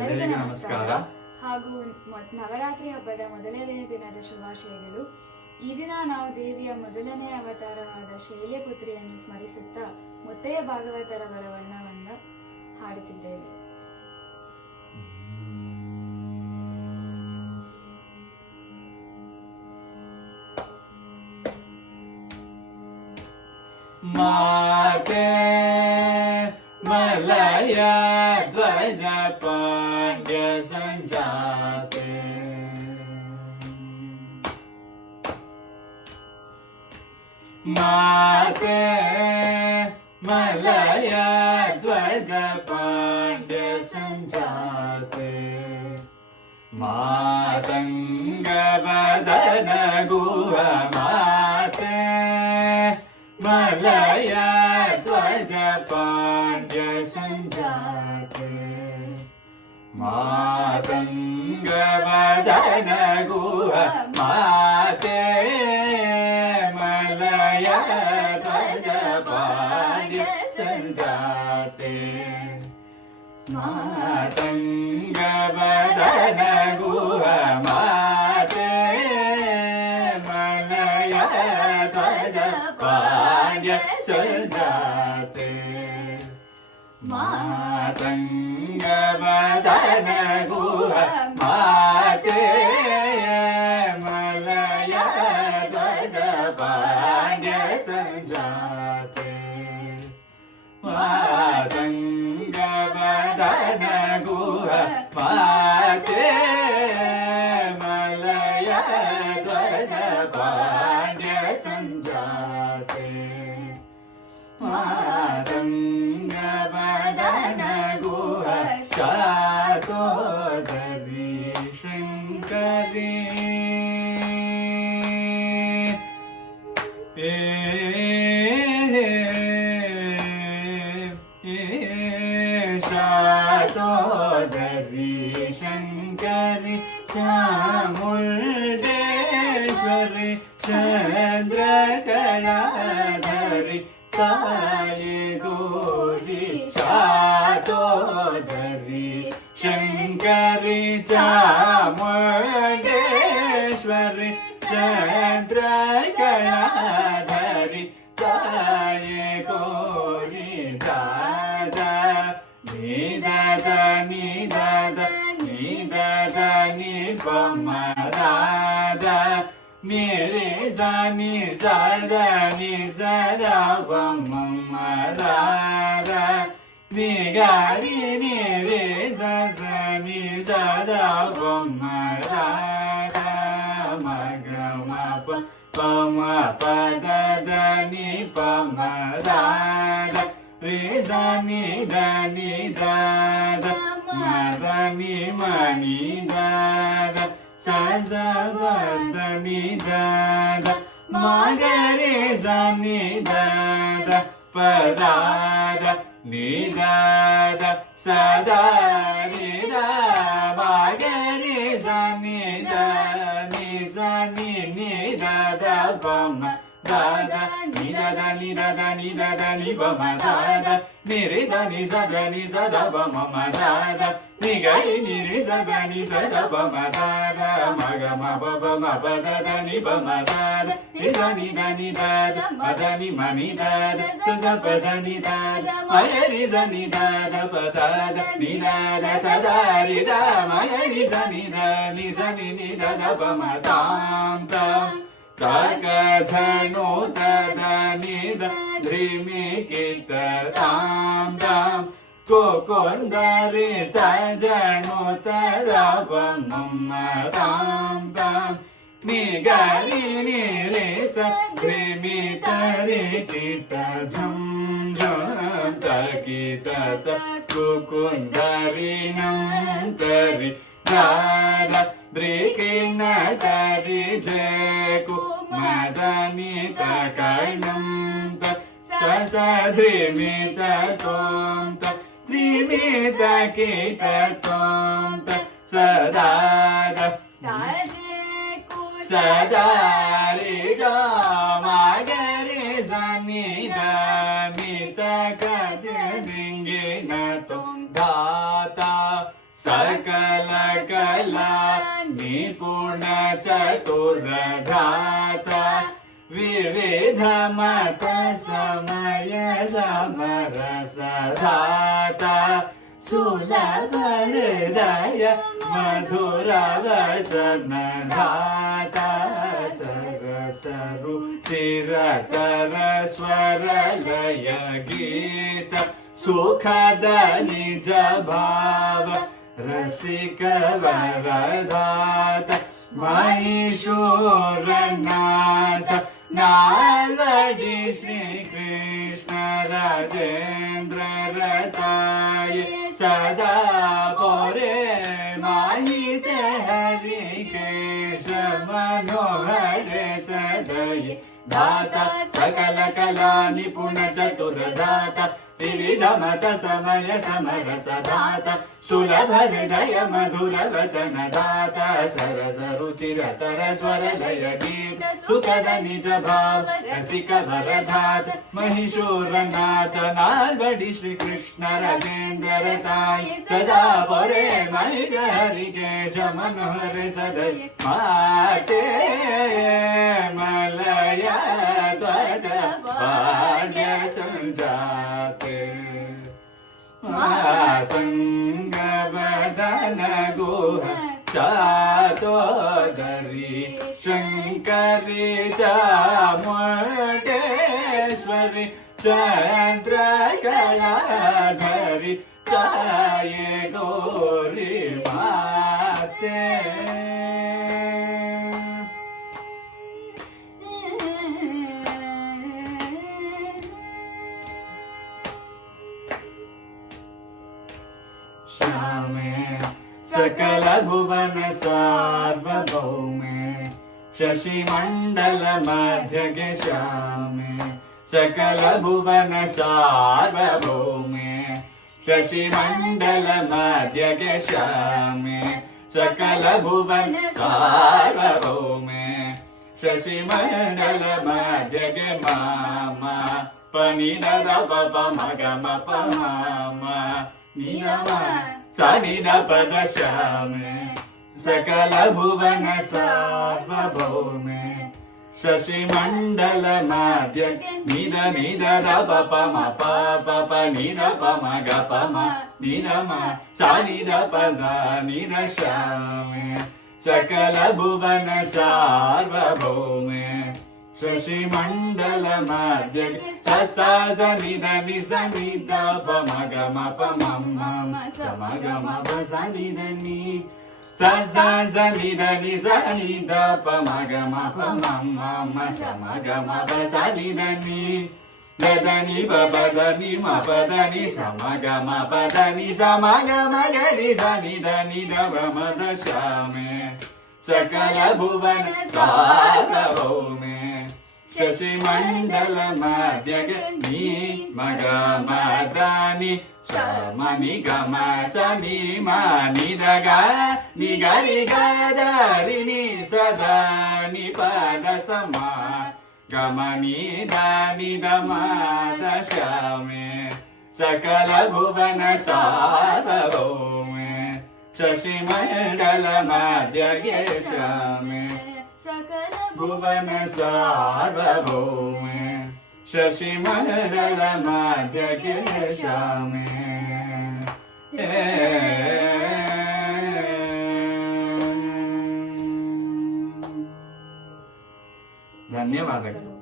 ಎಲ್ಲರಿಗೂ ನಮಸ್ಕಾರ ಹಾಗೂ ನವರಾತ್ರಿ ಹಬ್ಬದ ಮೊದಲನೇ ದಿನದ ಶುಭಾಶಯಗಳು. ಈ ದಿನ ನಾವು ದೇವಿಯ ಮೊದಲನೇ ಅವತಾರವಾದ ಶೈಲ್ಯಪುತ್ರಿಯನ್ನು ಸ್ಮರಿಸುತ್ತಾ ಮುತ್ತಯ್ಯ ಭಾಗವತರವರ ವರ್ಣವನ್ನು ಹಾಡುತ್ತಿದ್ದೇವೆ. ಮಾತೆ ಮಲಯ ಧ್ವಜ ಪಾಂಡ್ಯ ಸಂಜಾತೆ ಮಾತೆ ಮಲಯ ಧ್ವಜ ಪಾಂಡ್ಯ ಸಂಜಾತೆ ಮಾತಂಗ ವದನ ಗುಹ ಮಾತೆ ಮಲಯ ಧ್ವಜ ಪಾಂಡ್ಯ ಸಂಜಾತೆ ಮಾತಂಗ ವದನ ಗುಹ ಮಾತೆ ಮಲಯ ಧ್ವಜ ಪಾಂಡ್ಯ ಸಂಜಾತೆ ಮಾತಂಗ ವದನ ಗುಹ ಮಾತೆ ಮಲಯ ಧ್ವಜ ಪಾಂಡ್ಯ ಸಂಜಾತೆ ಮಾತಂಗ ವದನ ಗುಹ ಮಾತೆ ಮಲಯ ಧ್ವಜ ಪಾಂಡ್ಯ ಸಂಜಾತೆ ಮಾತಂಗ ವದನ ಗುಹ ಮಾತೆ ಮಲಯ ಧ್ವಜ ಪಾಂಡ್ಯ ಸಂಜಾತೆ ಮಾತಂಗ ವದನ ಗುಹ ಶಾತೋದರಿ ಶಂಕರಿ ಶಾತೋದರಿ ಶಂಕರಿ ಚಾಮುಂಡೇಶ್ವರಿ ಚಂದ್ರಕಲಾಧರಿ ತಾಯಿ ಗೌರಿ ಶಾತೋದರಿ ಶಂಕರಿ ಚಾಮುಂಡೇಶ್ವರಿ ಚಂದ್ರಕಲಾಧರಿ ತಾಯಿ ಗೌರಿ ದಾದ ನಿದದ ನಿದದ ನಿದದ ನಿಪಮರಾದ ಮೇರೆ ಜಾನಿ ಸದಾ ನಿ ಸದಾ ಬಮ್ಮರಾದ ನಿಗಾರಿ ನಿರೆ ಸದಾ ನಿ ಸದಾ ಬಮ್ಮರಾದ ಮಗ ಮಪ ಪಮ ಪದ ನಿ ಪಮರಾದ ರೇ ಜಾನಿ ದಾನಿ ದಾದ ಮದನಿ ಮಣಿ ದಾದ ಸಜಬದನಿ ದಾದ ಮಗರೆ ಜನಿ ದಾದ ಪದಾದ ನಿದಾದ ಸದಾ ನಿದ ಮಗರೆ ಜನಿ ದಾನಿ ಜನಿ ನಿದಾದ ಬಮ ದಾದ ನಿದದ ನಿದದ ನಿದದ ನಿಬಮ ದಾದ ನಿರೆ ಜನಿ ಸದನಿ ಸದ ಬಮ ದಾದ ನಿಗರಿ ನಿರೆ ಸದನಿ ಸದ ಬಮ ದಾದ ಮಗ ಮಬ ಮಬದ ನಿ ಬಮ ದಾದ ನಿಜನಿ ದನಿ ದಾದ ಮದನಿ ಮನಿ ದಾದ ಸಪದ ನಿ ದಾದ ಮಯರಿ ಜನಿ ದಾದ ಪದಾದ ನಿದಾದ ಸದಾರಿ ದ ಮಯರಿ ಜನಿ ದ ನಿಜನಿ ನಿದದ ಬಮ ತಾಂ ತಾಂ ತಗ ಝನು ತದ ನಿದ ಧ್ರಿಮಿ ಕಿಟ ತಾಂ ತಾಂ ಕೋಕೊಂದರಿ ತಜನು ತದ ಬಮ್ಮ ತಾಂ ತಾಂ ನಿಗರಿ ನಿರೆ ಸ ಧ್ರಿಮಿ ತರಿ ಕಿಟ ಝಂ ಝಂ ತಕಿಟ ತ ಕೋಕೊಂದರಿ ನಂ ತರಿ ದಾದ ದ್ರಿಕಿಣ ತರಿ ಜಕು ಮದನಿ ತಕಣಂ ತ ಸದ್ರಿಮಿತ ತೋಂ ತ ತ್ರಿಮಿತ ಕೀಟ ತೋಂ ತ ಸದಾದ ಸದಾರಿ ಜ ಮಗರಿ ಜನಿ ದಾನಿ ತಕ ದಿಂಗಿನ ತೋಂ ದಾತ सकल कला निपुण चतुरधाता विविध मत समय समरसधाता सुलभ हृदय मधुर वचन धाता सरस रुचिरकर स्वर लय गीत सुखद निज भाव रसिक वरदात महिषूरनाथ नारदी श्री कृष्ण राजेंद्र रताय सदा पोरे माहित हरिकेश मनोहर सदय दाता सकल कला निपुण चतुर दाता विविध मत समय समरस दाता सुलभ हृदय मधुर वचन दाता सरस रुचिरतर स्वर लय गीत सुखद निज भाव रसिक वरदात महिषूरनाथ नाल्वडी श्री कृष्ण राजेंद्र ताय सदा पोरे महित हरिकेश मनोहर सदय माते मलया ध्वज भाग्य संजाते मातंग वदन गुह चातोदरी शंकरी चामुंडेश्वरी चंद्रकलाधरी ताये गौरी माते श्यामे सकल भुवन सार्वभौमे शशिमण्डल मध्यगे श्यामे सकल भुवन सार्वभौमे शशिमण्डल मध्यगे श्यामे सकल भुवन सार्वभौमे शशिमण्डल मध्यगे मामा पनिद प मग म प मामा नीलम सनिद पद श्यामे सकल भुवन सार्वभौमे शशिमण्डल मध्य निद निद प प म प प निद प म ग प म निद म सनिद पद निद श्यामे सकल भुवन सार्वभौमे शशिमण्डल मध्य स निद नि स निद प म ग म प म म स म ग म प स निद नि स निद नि स निद प म ग म प म म स म ग म प स निद नि द नि प प द नि म प द नि स म ग म प द नि स म ग म ग रि स निद नि द प म द श्यामे सकल भुवन सार्वभौमे शशिमण्डल मध्यगे नि मग मदनि स मनि ग म स नि म नि द ग नि ग रि ग द रि नि स द नि प द स म ग म नि द नि द म द श्यामे सकल भुवन सार्वभौमे शशिमण्डल मध्यगे श्यामे सकल भुवन सार्वभौमे शशिमण्डल मध्यगे श्यामे ಧನ್ಯವಾದಗಳು.